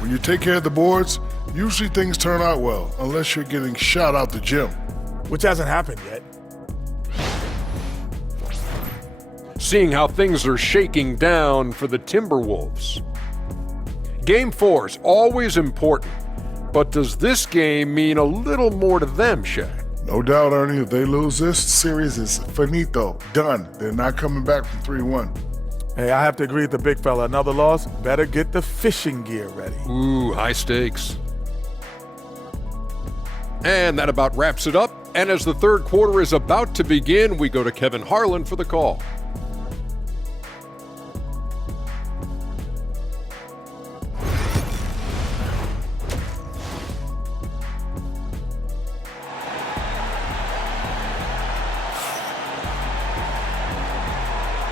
When you take care of the boards, usually things turn out well, unless you're getting shot out the gym. Which hasn't happened yet. Seeing how things are shaking down for the Timberwolves. Game 4's always important, but does this game mean a little more to them, Shaq? No doubt, Ernie, if they lose this series, is finito, done. They're not coming back from 3-1. Hey, I have to agree with the big fella. Another loss, better get the fishing gear ready. Ooh, high stakes. And that about wraps it up. And as the third quarter is about to begin, we go to Kevin Harlan for the call.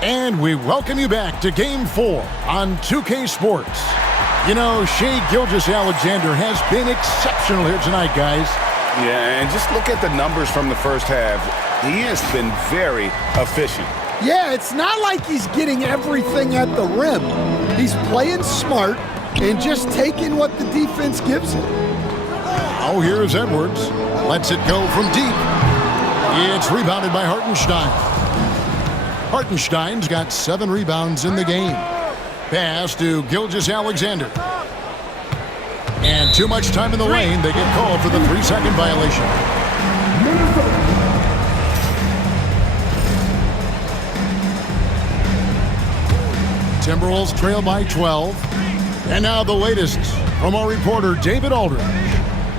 And we welcome you back to Game 4 on 2K Sports. You know, Shai Gilgeous-Alexander has been exceptional here tonight, guys. Yeah, and just look at the numbers from the first half. He has been very efficient. Yeah, it's not like he's getting everything at the rim. He's playing smart and just taking what the defense gives him. Oh, here's Edwards. Lets it go from deep. It's rebounded by Hartenstein. Hartenstein's got 7 rebounds in the game. Pass to Gilgeous-Alexander. And too much time in the lane. They get called for the 3-second violation. Timberwolves trail by 12. And now the latest from our reporter, David Aldridge.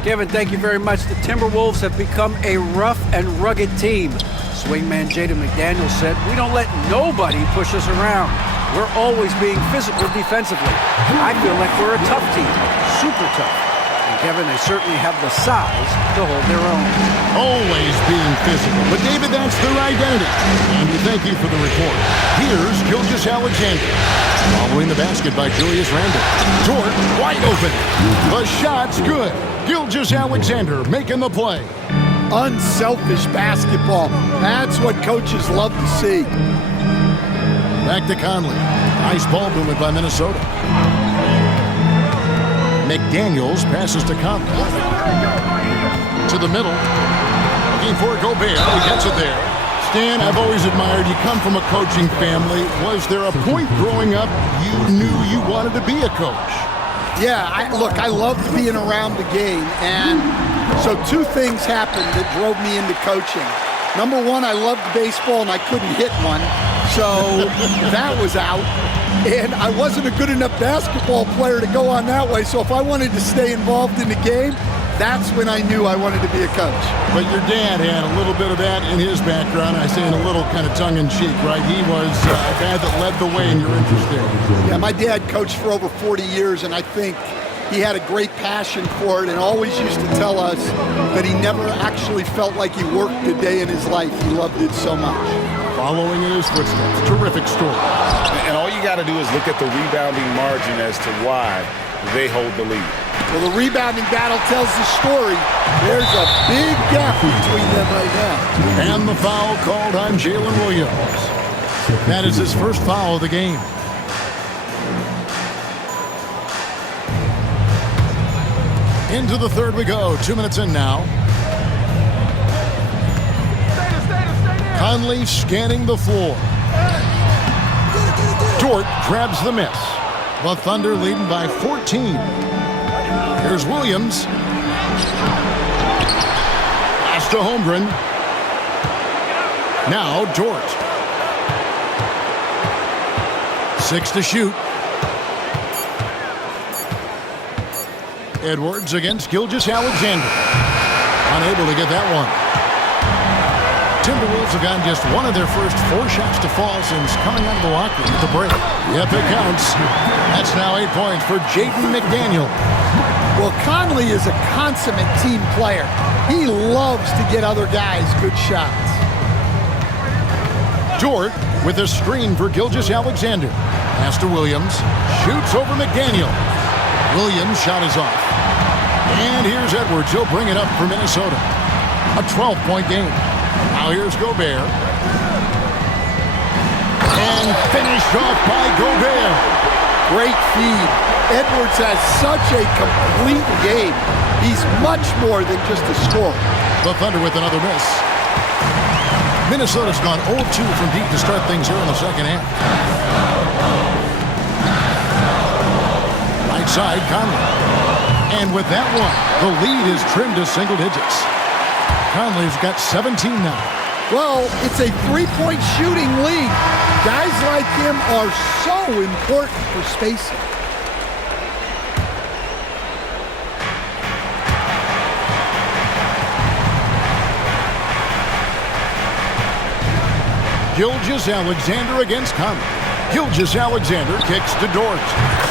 Kevin, thank you very much. The Timberwolves have become a rough and rugged team. Swingman Jaden McDaniels said, "We don't let nobody push us around. We're always being physical defensively. I feel like we're a tough team, super tough." And Kevin, they certainly have the size to hold their own. Always being physical. But David, that's their identity. And we thank you for the report. Here's Gilgeous-Alexander. Following the basket by Julius Randle. Dort wide open. The shot's good. Gilgeous-Alexander making the play. Unselfish basketball. That's what coaches love to see. Back to Conley. Nice ball movement by Minnesota. McDaniels passes to Conley. To the middle. Looking for Gobert. He gets it there. Stan, I've always admired you. Come from a coaching family. Was there a point growing up you knew you wanted to be a coach? Yeah, I loved being around the game, and so 2 things happened that drove me into coaching. Number 1, I loved baseball and I couldn't hit one, so that was out. And I wasn't a good enough basketball player to go on that way, so if I wanted to stay involved in the game, that's when I knew I wanted to be a coach. But your dad had a little bit of that in his background. I say in a little kind of tongue-in-cheek, right? He was a guy that led the way in your interest there. Yeah, my dad coached for over 40 years, and I think he had a great passion for it and always used to tell us that he never actually felt like he worked a day in his life. He loved it so much. Following in his footsteps. Terrific story. And all you got to do is look at the rebounding margin as to why they hold the lead. Well, the rebounding battle tells the story. There's a big gap between them right now. And the foul called on Jalen Williams. That is his first foul of the game. Into the third we go. 2 minutes in now. Conley scanning the floor. Dort grabs the miss. The Thunder leading by 14. Here's Williams. Pass to Holmgren. Now Dort. 6 to shoot. Edwards against Gilgeous-Alexander. Unable to get that one. Timberwolves have gotten just one of their first 4 shots to fall since coming out of the locker room at the break. Yep, it counts. That's now 8 points for Jaden McDaniels. Well, Conley is a consummate team player. He loves to get other guys good shots. Dort with a screen for Gilgeous-Alexander. Pass to Williams. Shoots over McDaniel. Williams' shot is off. And here's Edwards. He'll bring it up for Minnesota. A 12-point game. Now here's Gobert. And finished off by Gobert. Great feed. Edwards has such a complete game. He's much more than just a scorer. The Thunder with another miss. Minnesota's gone 0-2 from deep to start things here in the second half. Right side, Conley. And with that one, the lead is trimmed to single digits. Conley's got 17 now. Well, it's a three-point shooting league. Guys like him are so important for spacing. Gilgeous-Alexander against Conley. Gilgeous-Alexander kicks to Dort.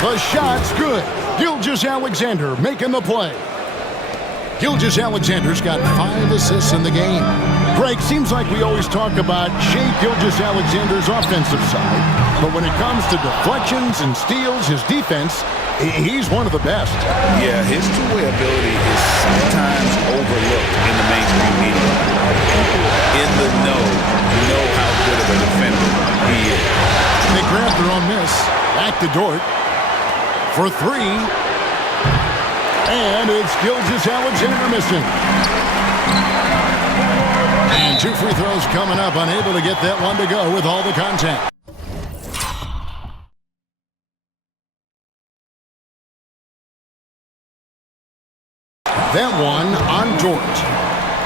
The shot's good. Gilgeous-Alexander making the play. Gilgeous-Alexander's got 5 assists in the game. Greg, seems like we always talk about Shai Gilgeous-Alexander's offensive side, but when it comes to deflections and steals, his defense, he's one of the best. Yeah, his two-way ability is sometimes overlooked in the mainstream media. People in the know how good of a defender he is. They grab their own miss. Back to Dort for 3. And it's Gilgeous-Alexander missing. And 2 free throws coming up. Unable to get that one to go with all the contact. That one on Dort.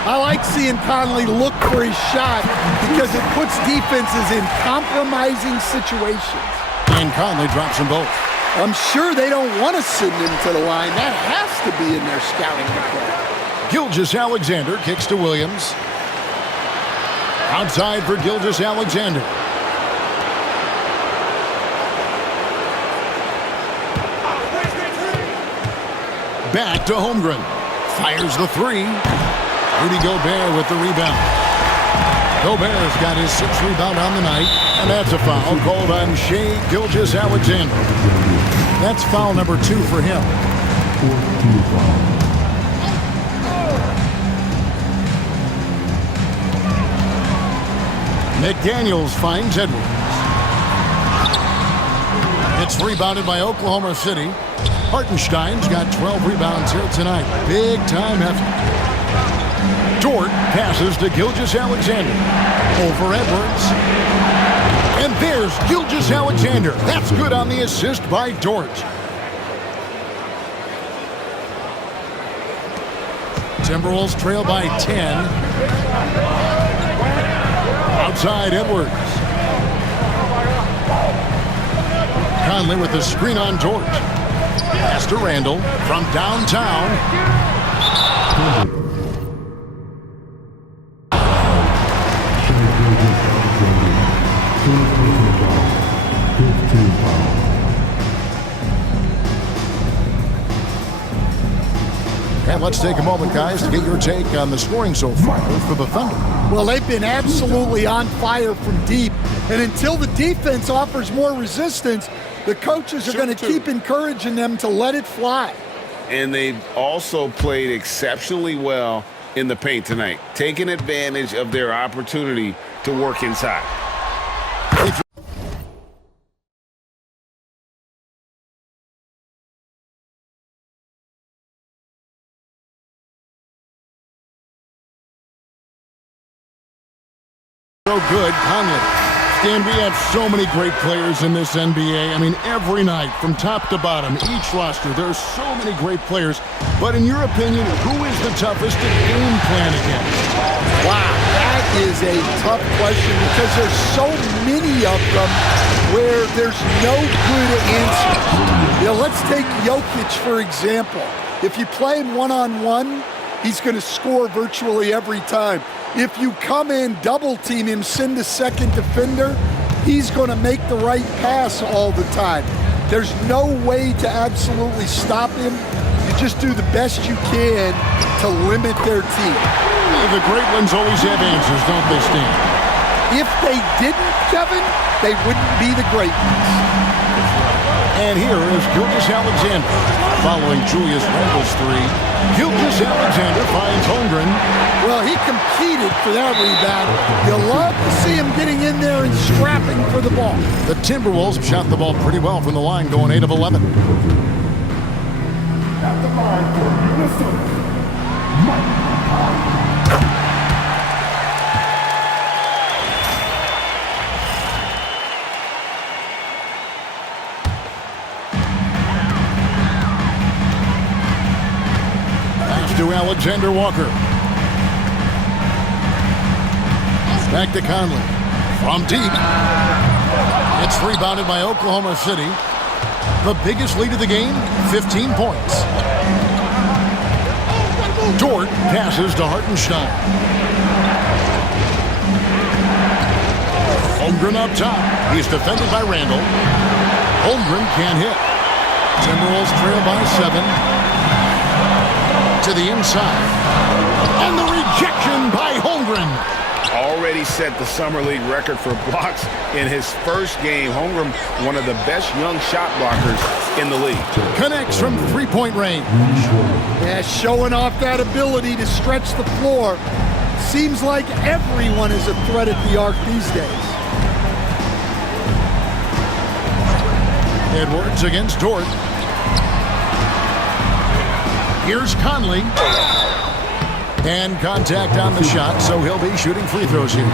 I like seeing Conley look for his shot because it puts defenses in compromising situations. And Conley drops them both. I'm sure they don't want to send him to the line. That has to be in their scouting report. Gilgeous-Alexander kicks to Williams. Outside for Gilgeous-Alexander. Back to Holmgren. Fires the 3. Rudy Gobert with the rebound. Gobert's got his 6th rebound on the night, and that's a foul called on Shai Gilgeous-Alexander. That's foul number 2 for him. McDaniels finds Edwards. It's rebounded by Oklahoma City. Hartenstein's got 12 rebounds here tonight. Big time effort. Dort passes to Gilgeous-Alexander. Over Edwards. And there's Gilgeous-Alexander. That's good on the assist by Dort. Timberwolves trail by 10. Outside Edwards. Conley with the screen on Dort. Pass to Randall from downtown. And let's take a moment, guys, to get your take on the scoring so far for the Thunder. Well, they've been absolutely on fire from deep. And until the defense offers more resistance, the coaches are going to keep encouraging them to let it fly. And they've also played exceptionally well in the paint tonight, taking advantage of their opportunity to work inside. So good, Conley. Dan, we have so many great players in this NBA. I mean, every night, from top to bottom, each roster, there's so many great players. But in your opinion, who is the toughest to game plan against? Wow, that is a tough question because there's so many of them where there's no good answer. You know, let's take Jokic, for example. If you play him one-on-one, he's going to score virtually every time. If you come in, double team him, send a second defender, he's going to make the right pass all the time. There's no way to absolutely stop him. You just do the best you can to limit their team. The great ones always have answers, don't they, Stan? If they didn't, Kevin, they wouldn't be the great ones. And here is Gilgeous-Alexander following Julius Randle's 3. Gilgeous-Alexander finds Holmgren. Well, he competed for that rebound. You love to see him getting in there and scrapping for the ball. The Timberwolves have shot the ball pretty well from the line, going 8 of 11. the line for Minnesota, Mike Conley. To Alexander Walker. Back to Conley. From deep. It's rebounded by Oklahoma City. The biggest lead of the game, 15 points. Dort passes to Hartenstein. Holmgren up top. He's defended by Randall. Holmgren can't hit. Timberwolves trail by 7. To the inside. And the rejection by Holmgren. Already set the Summer League record for blocks in his first game. Holmgren, one of the best young shot blockers in the league. Connects from three-point range. Yeah, showing off that ability to stretch the floor. Seems like everyone is a threat at the arc these days. Edwards against Dort. Here's Conley. And contact on the shot, so he'll be shooting free throws here.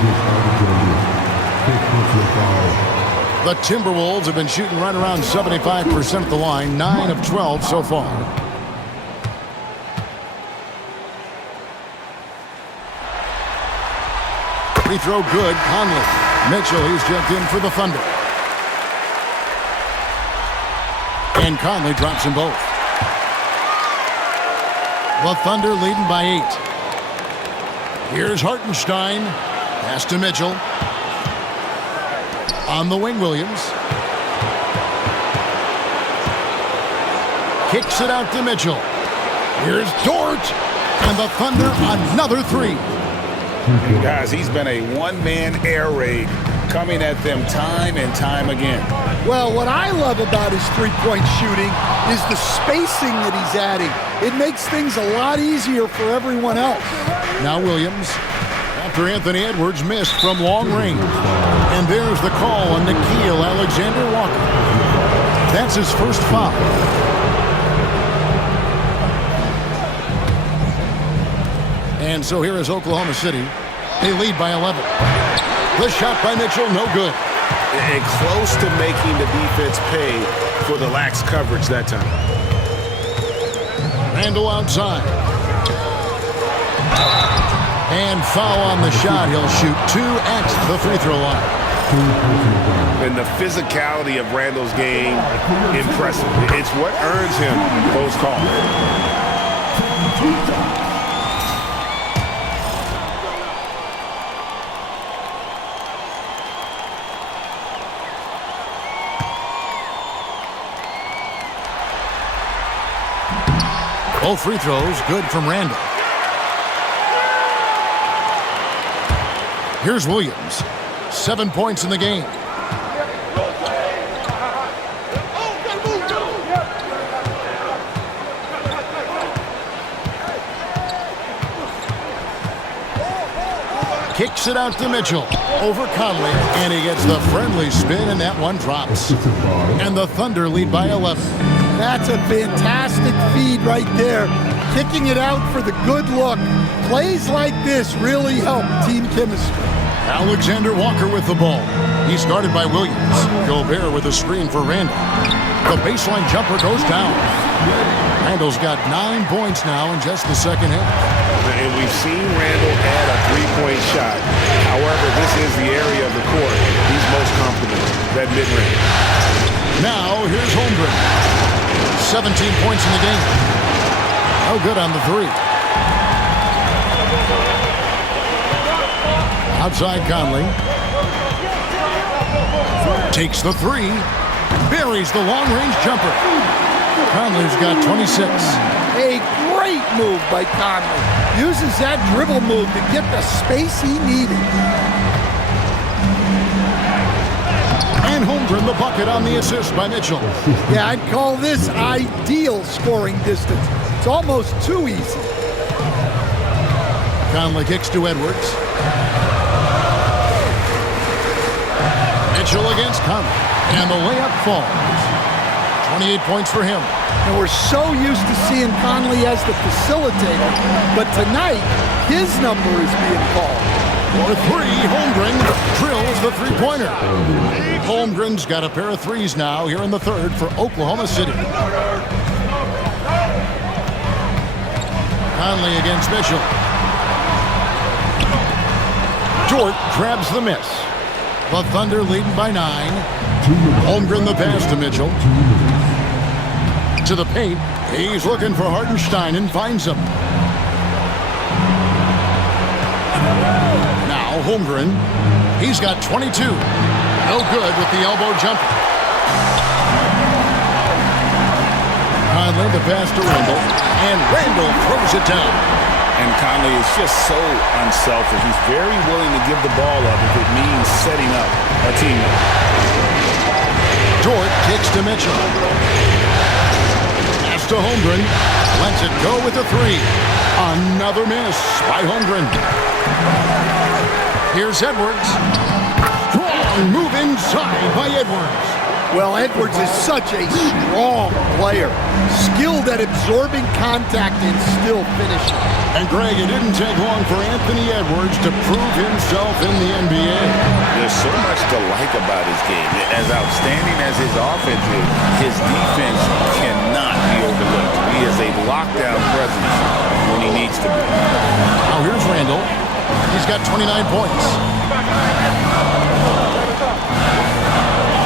The Timberwolves have been shooting right around 75% of the line, 9 of 12 so far. Free throw good, Conley. Mitchell, he's checked in for the Thunder. And Conley drops them both. The Thunder leading by 8. Here's Hartenstein. Pass to Mitchell. On the wing, Williams. Kicks it out to Mitchell. Here's Dort. And the Thunder, another 3. Guys, he's been a one-man air raid coming at them time and time again. Well, what I love about his three-point shooting is the spacing that he's adding. It makes things a lot easier for everyone else. Now Williams, after Anthony Edwards missed from long range. And there's the call on Nickeil Alexander-Walker. That's his first foul. And so here is Oklahoma City. They lead by 11. The shot by Mitchell, no good. And close to making the defense pay for the lax coverage that time. Randall outside. And foul on the shot. He'll shoot 2 at the free throw line. And the physicality of Randall's game, impressive. It's what earns him those calls. Both free throws good from Randall. Here's Williams. 7 points in the game. Kicks it out to Mitchell. Over Conley. And he gets the friendly spin, and that one drops. And the Thunder lead by 11. That's a fantastic feed right there. Kicking it out for the good look. Plays like this really help team chemistry. Alexander Walker with the ball. He's guarded by Williams. Gobert with a screen for Randall. The baseline jumper goes down. Randall's got 9 points now in just the second half. And we've seen Randall add a three-point shot. However, this is the area of the court he's most comfortable, that mid-range. Now, here's Holmgren. 17 points in the game. No good on the 3. Outside Conley. Takes the 3. Buries the long-range jumper. Conley's got 26. A great move by Conley. Uses that dribble move to get the space he needed. And Holmgren the bucket on the assist by Mitchell. Yeah, I'd call this ideal scoring distance. It's almost too easy. Conley kicks to Edwards. Mitchell against Conley. And the layup falls. 28 points for him. And we're so used to seeing Conley as the facilitator, but tonight, his number is being called. For three, Holmgren drills the three-pointer. Holmgren's got a pair of threes now here in the third for Oklahoma City. Conley against Mitchell. Dort grabs the miss. The Thunder leading by 9. Holmgren the pass to Mitchell. To the paint. He's looking for Hartenstein and finds him. Now Holmgren. He's got 22. No good with the elbow jumper. Conley the pass to Randall. And Randall throws it down. And Conley is just so unselfish. He's very willing to give the ball up if it means setting up a teammate. Dort kicks to Mitchell. Pass to Holmgren. Lets it go with a three. Another miss by Holmgren. Here's Edwards. Strong move inside by Edwards. Well, Edwards is such a strong player, skilled at absorbing contact and still finishing. And Greg, it didn't take long for Anthony Edwards to prove himself in the NBA. There's so much to like about his game. As outstanding as his offense is, his defense cannot be overlooked. He is a lockdown presence when he needs to be. Now here's Randall. He's got 29 points.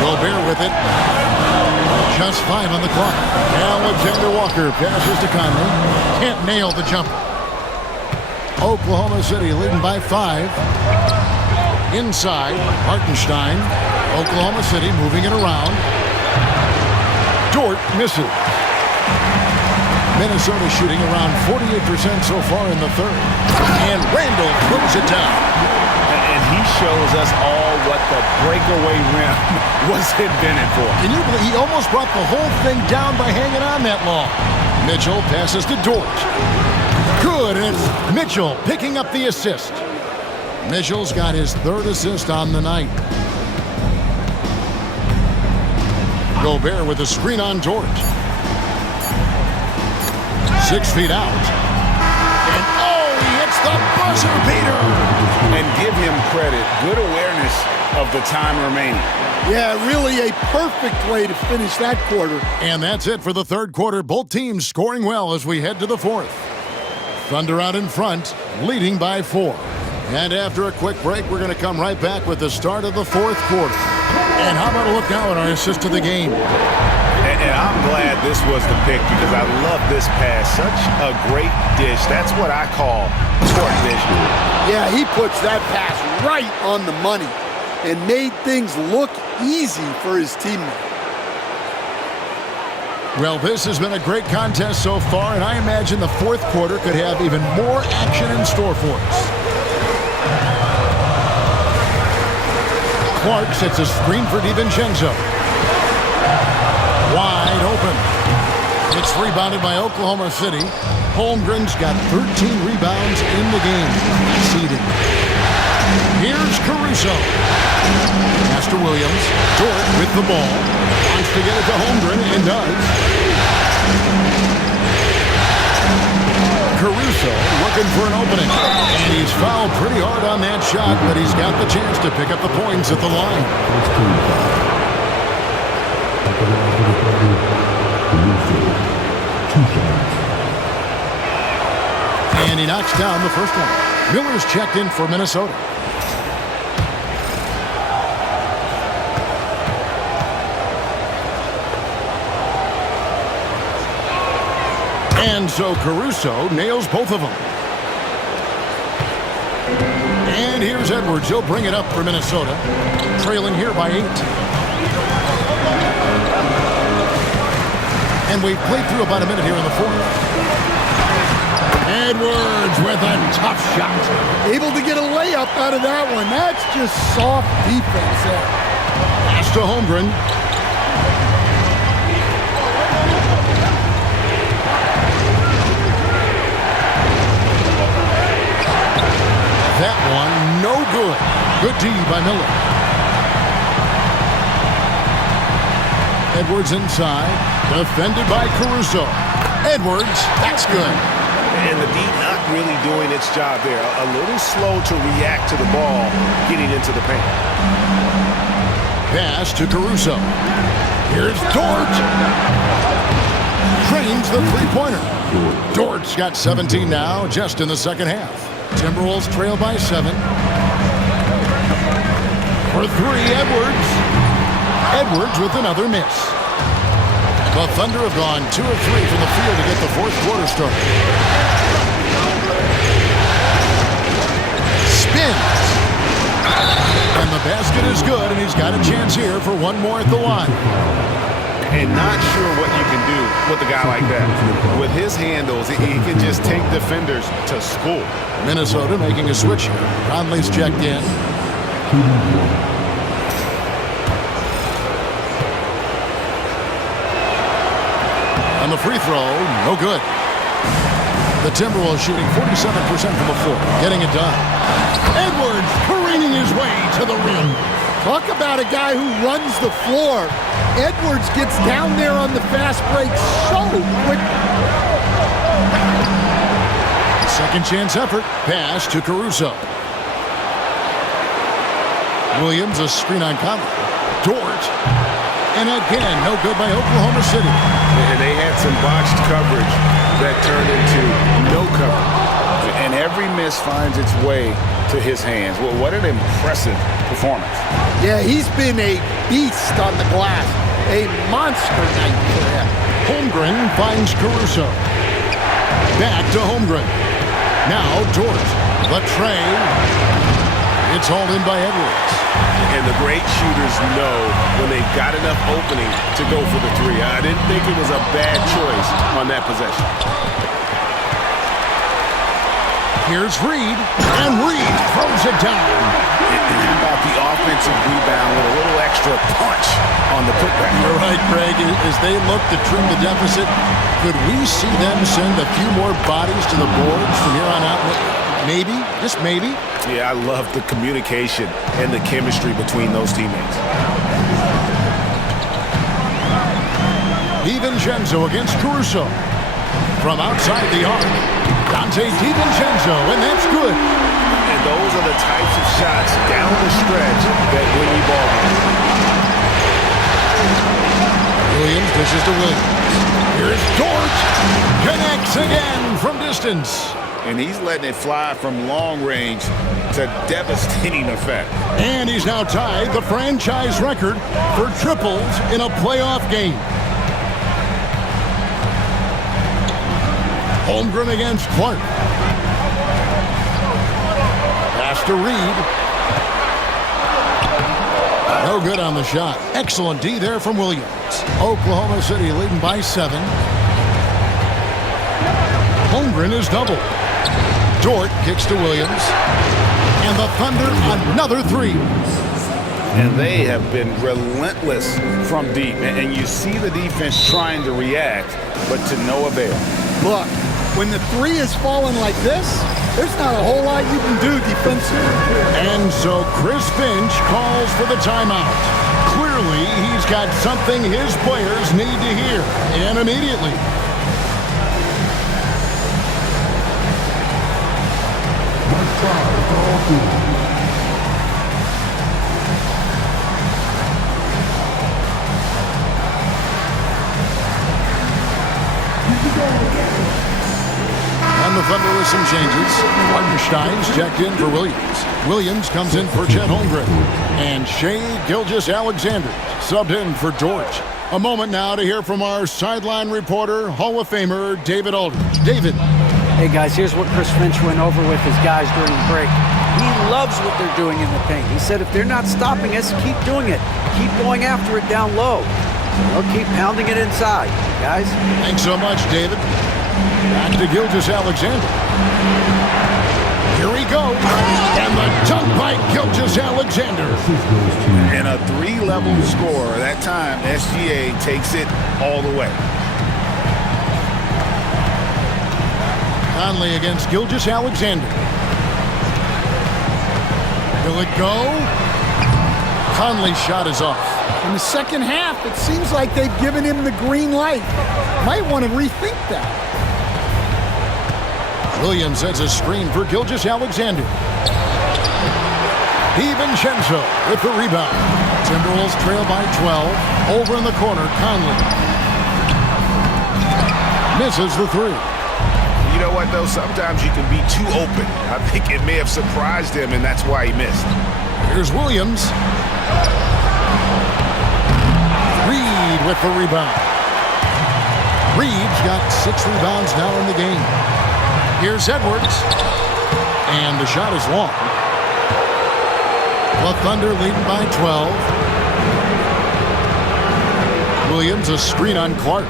Gobert with it. Just 5 on the clock. Alexander Walker passes to Conley. Can't nail the jumper. Oklahoma City leading by 5. Inside, Hartenstein. Oklahoma City moving it around. Dort misses. Minnesota shooting around 48% so far in the third. And Randall throws it down. And he shows us all what the breakaway rim was invented for. Can you believe he almost brought the whole thing down by hanging on that long? Mitchell passes to Dort. Good, and it's Mitchell picking up the assist. Mitchell's got his third assist on the night. Gobert with a screen on Dort. 6 feet out. And oh, he hits the buzzer beater. And give him credit. Good awareness of the time remaining. Yeah, really a perfect way to finish that quarter. And that's it for the third quarter. Both teams scoring well as we head to the fourth. Thunder out in front, leading by 4. And after a quick break, we're going to come right back with the start of the fourth quarter. And how about a look now at our assist of the game? And I'm glad this was the pick because I love this pass. Such a great dish. That's what I call court vision. Yeah, he puts that pass right on the money and made things look easy for his teammate. Well, this has been a great contest so far, and I imagine the fourth quarter could have even more action in store for us. Clark sets a screen for DiVincenzo. Wide open. It's rebounded by Oklahoma City. Holmgren's got 13 rebounds in the game. Seeded. Here's Caruso. Pass to Williams. Dort with the ball. Wants to get it to Holmgren and does. Caruso looking for an opening. And he's fouled pretty hard on that shot, but he's got the chance to pick up the points at the line. And he knocks down the first one. Miller's checked in for Minnesota. And so Caruso nails both of them. And here's Edwards. He'll bring it up for Minnesota. Trailing here by 8. And we've played through about a minute here in the fourth. Edwards with a tough shot. Able to get a layup out of that one. That's just soft defense there. Pass to Holmgren. That one, no good. Good D by Miller. Edwards inside. Defended by Caruso. Edwards, that's good. And the D not really doing its job there. A little slow to react to the ball getting into the paint. Pass to Caruso. Here's Dort. Trains the three-pointer. Dort's got 17 now, just in the second half. Timberwolves trail by 7. For 3, Edwards. Edwards with another miss. The Thunder have gone 2 of 3 from the field to get the fourth quarter started. Spins. And the basket is good, and he's got a chance here for one more at the line. And not sure what you can do with a guy like that. With his handles, he can just take defenders to school. Minnesota making a switch here. Conley's checked in. On the free throw, no good. The Timberwolves shooting 47% from the floor, getting it done. Edwards careening his way to the rim. Talk about a guy who runs the floor. Edwards gets down there on the fast break so quick. Second chance effort. Pass to Caruso. Williams, a screen on Conley. Dort. And again, no good by Oklahoma City. And they had some botched coverage that turned into no coverage. And every miss finds its way to his hands. Well, what an impressive performance. Yeah, he's been a beast on the glass. A monster night for him. Holmgren finds Caruso. Back to Holmgren. Now Dort. The tray. It's hauled in by Edwards. And the great shooters know when they've got enough opening to go for the three. I didn't think it was a bad choice on that possession. Here's Reed, and Reed throws it down. How about the offensive rebound with a little extra punch on the putback? You're right, Greg. As they look to trim the deficit, could we see them send a few more bodies to the boards from here on out? Maybe, just maybe. Yeah, I love the communication and the chemistry between those teammates. DiVincenzo against Caruso. From outside the arc, Dante DiVincenzo, and that's good. And those are the types of shots down the stretch that win you ball games. Williams dishes to Williams. Here's Dort. Connects again from distance. And he's letting it fly from long range to devastating effect. And he's now tied the franchise record for triples in a playoff game. Holmgren against Clark. Pass to Reed. No good on the shot. Excellent D there from Williams. Oklahoma City leading by 7. Holmgren is doubled. Dort kicks to Williams. And the Thunder, another 3. And they have been relentless from deep. And you see the defense trying to react, but to no avail. Look, when the 3 is falling like this, there's not a whole lot you can do defensively. And so Chris Finch calls for the timeout. Clearly, he's got something his players need to hear, and immediately. And the Thunder with some changes. Hartenstein's checked in for Williams. Williams comes in for Chet Holmgren. And Shai Gilgeous-Alexander subbed in for Dort. A moment now to hear from our sideline reporter, Hall of Famer David Aldridge. David. Hey, guys, here's what Chris Finch went over with his guys during the break. He loves what they're doing in the paint. He said if they're not stopping us, keep doing it. Keep going after it down low. They'll keep pounding it inside, guys. Thanks so much, David. Back to Gilgeous-Alexander. Here we go. And the dunk by Gilgeous-Alexander. And a 3-level score. That time, SGA takes it all the way. Conley against Gilgeous-Alexander. Will it go? Conley's shot is off. In the second half, it seems like they've given him the green light. Might want to rethink that. Williams has a screen for Gilgeous-Alexander. DiVincenzo with the rebound. Timberwolves trail by 12. Over in the corner, Conley. Misses the three. You know what, though? Sometimes you can be too open. I think it may have surprised him, and that's why he missed. Here's Williams. Reed with the rebound. Reed's got 6 rebounds now in the game. Here's Edwards. And the shot is long. The Thunder leading by 12. Williams a screen on Clark.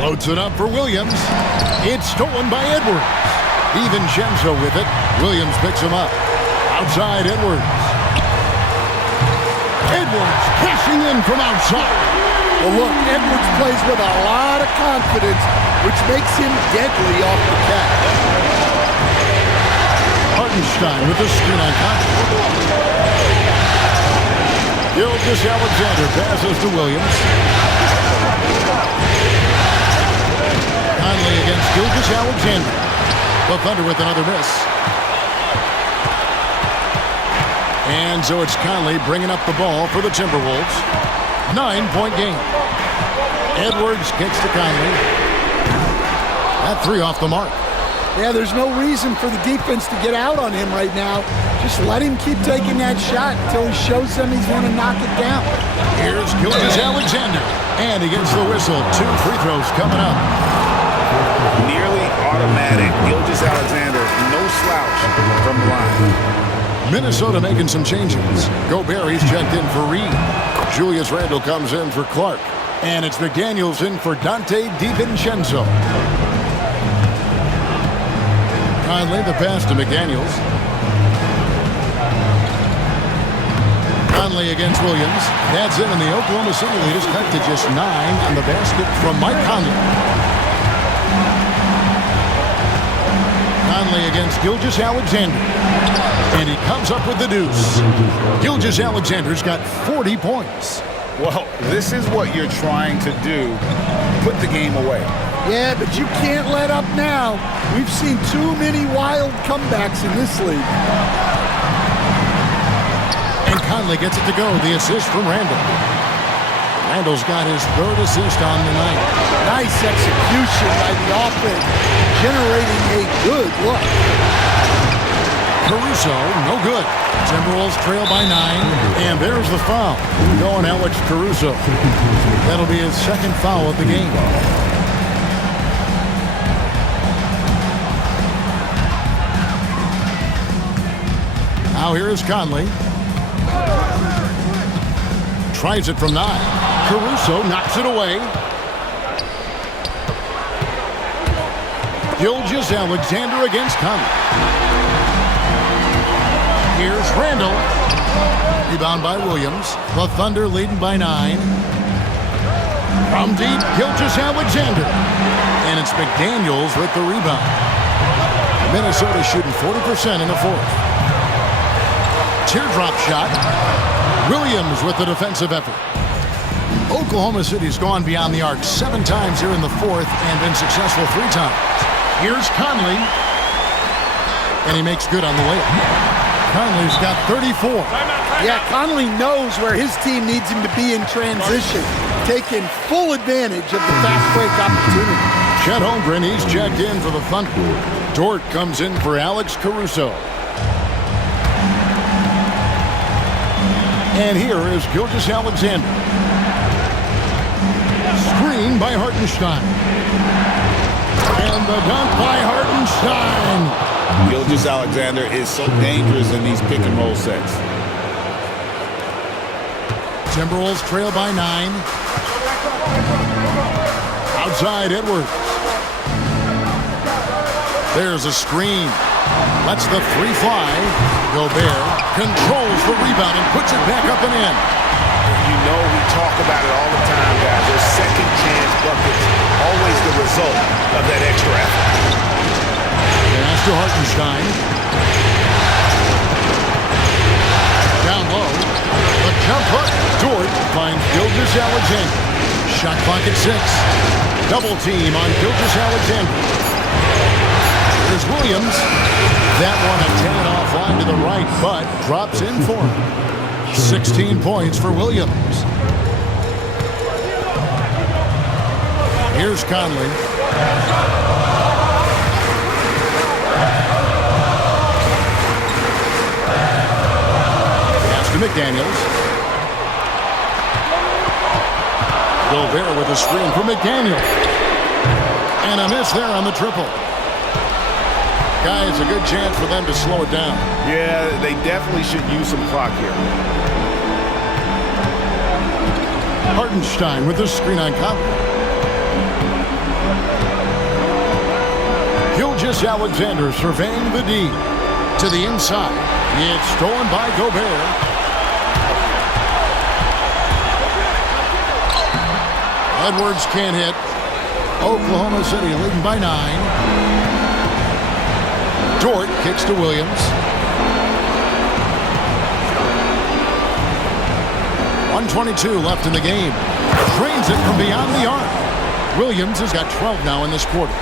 Floats it up for Williams. It's stolen by Edwards. DiVincenzo with it. Williams picks him up. Outside Edwards. Edwards cashing in from outside. Well, look, Edwards plays with a lot of confidence, which makes him deadly off the catch. Hartenstein with the screen on Conley. Gilgeous-Alexander passes to Williams. Conley against Gilgeous-Alexander. The Thunder with another miss. And so it's Conley bringing up the ball for the Timberwolves. 9-point game. Edwards kicks to Conley. That three off the mark. Yeah, there's no reason for the defense to get out on him right now. Just let him keep taking that shot until he shows them he's going to knock it down. Here's Gilgeous-Alexander. And he gets the whistle. 2 free throws coming up. Nearly automatic. Gilgeous-Alexander, no slouch from the line. Minnesota making some changes. Gobert, he's checked in for Reed. Julius Randle comes in for Clark. And it's McDaniels in for Dante DiVincenzo. Conley the pass to McDaniels. Conley against Williams. That's in, and the Oklahoma City lead is cut to just 9 on the basket from Mike Conley. Conley against Gilgeous-Alexander. And he comes up with the deuce. Gilgeous-Alexander's got 40 points. Well, this is what you're trying to do. Put the game away. Yeah, but you can't let up now. We've seen too many wild comebacks in this league. And Conley gets it to go. The assist from Randle. Randle's got his 3rd assist on the night. Nice execution by the offense, generating a good look. Caruso, no good. Timberwolves trail by 9, and there's the foul. Going Alex Caruso. That'll be his 2nd foul of the game. Now here is Conley. Tries it from 9. Caruso knocks it away. Gilgeous-Alexander against Conley. Here's Randle. Rebound by Williams. The Thunder leading by 9. From deep, Gilgeous-Alexander. And it's McDaniels with the rebound. Minnesota shooting 40% in the 4th. Teardrop shot. Williams with the defensive effort. Oklahoma City's gone beyond the arc 7 times here in the 4th and been successful 3 times. Here's Conley. And he makes good on the layup. Conley's got 34. Yeah, Conley knows where his team needs him to be in transition, taking full advantage of the fast break opportunity. Chet Holmgren, he's checked in for the Thunder. Dort comes in for Alex Caruso. And here is Gilgeous-Alexander. Screen by Hartenstein. And the dunk by Hartenstein. Gilgeous-Alexander is so dangerous in these pick and roll sets. Timberwolves trail by 9. Outside Edwards. There's a screen. Lets the three fly. Gobert controls the rebound and puts it back up and in. You know we talk about it all the time, guys. Those second chance buckets, always the result of that extra effort. Pass to Hartenstein. Down low. The The jump hook. Dort finds Gilgeous-Alexander. Shot clock at 6. Double team on Gilgeous-Alexander. Here's Williams. That one a tad offline to the right, but drops in for him. 16 points for Williams. Here's Conley. Pass to McDaniels. Gobert with a screen for McDaniel. And a miss there on the triple. Guys, a good chance for them to slow it down. Yeah, they definitely should use some clock here. Hartenstein with the screen on Conley. Gilgeous-Alexander surveying the D. To the inside. It's stolen by Gobert. Edwards can't hit. Oklahoma City leading by 9. Dort kicks to Williams. 1:22 left in the game. Drains it from beyond the arc. Williams has got 12 now in this quarter.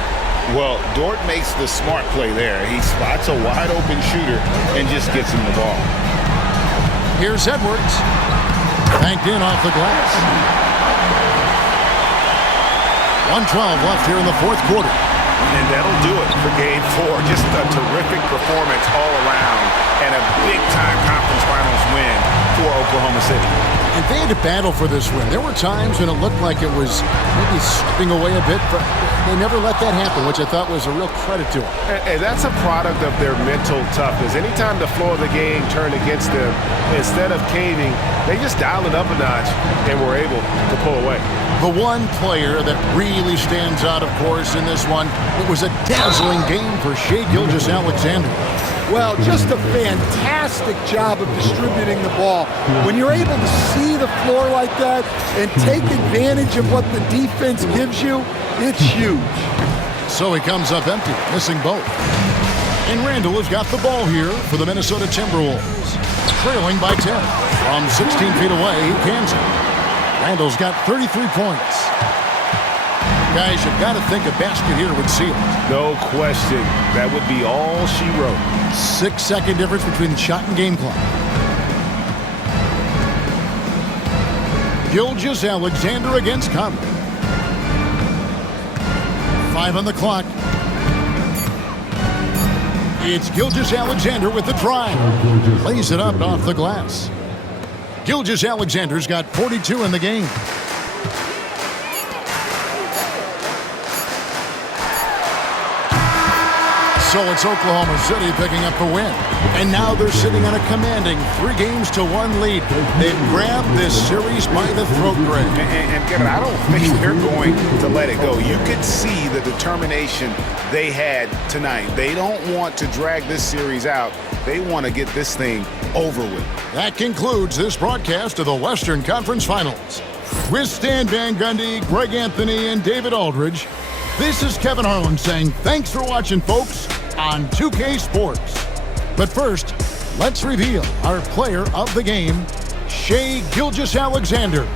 Well, Dort makes the smart play there. He spots a wide open shooter and just gets him the ball. Here's Edwards. Banked in off the glass. 1:12 left here in the fourth quarter. And that'll do it for Game 4. Just a terrific performance all around and a big-time conference finals win for Oklahoma City. And they had to battle for this win. There were times when it looked like it was maybe slipping away a bit, but they never let that happen, which I thought was a real credit to them. And that's a product of their mental toughness. Anytime the flow of the game turned against them, instead of caving, they just dialed it up a notch and were able to pull away. The one player that really stands out, of course, in this one, it was a dazzling game for Shai Gilgeous-Alexander. Well, just a fantastic job of distributing the ball. When you're able to see the floor like that and take advantage of what the defense gives you, it's huge. So he comes up empty, missing both. And Randall has got the ball here for the Minnesota Timberwolves. Trailing by 10. From 16 feet away, he cans it. Randall's got 33 points. Guys, you've got to think a basket here would seal it. No question. That would be all she wrote. 6-second difference between shot and game clock. Gilgeous-Alexander against Conley. 5 on the clock. It's Gilgeous-Alexander with the drive. Lays it up off the glass. Gilgeous-Alexander's got 42 in the game. So it's Oklahoma City picking up the win. And now they're sitting on a commanding 3-1 lead. They've grabbed this series by the throat, Greg. And Kevin, I don't think they're going to let it go. You could see the determination they had tonight. They don't want to drag this series out. They want to get this thing over with. That concludes this broadcast of the Western Conference Finals. With Stan Van Gundy, Greg Anthony, and David Aldridge, this is Kevin Harlan saying thanks for watching, folks, on 2K Sports. But first, let's reveal our player of the game, Shai Gilgeous-Alexander.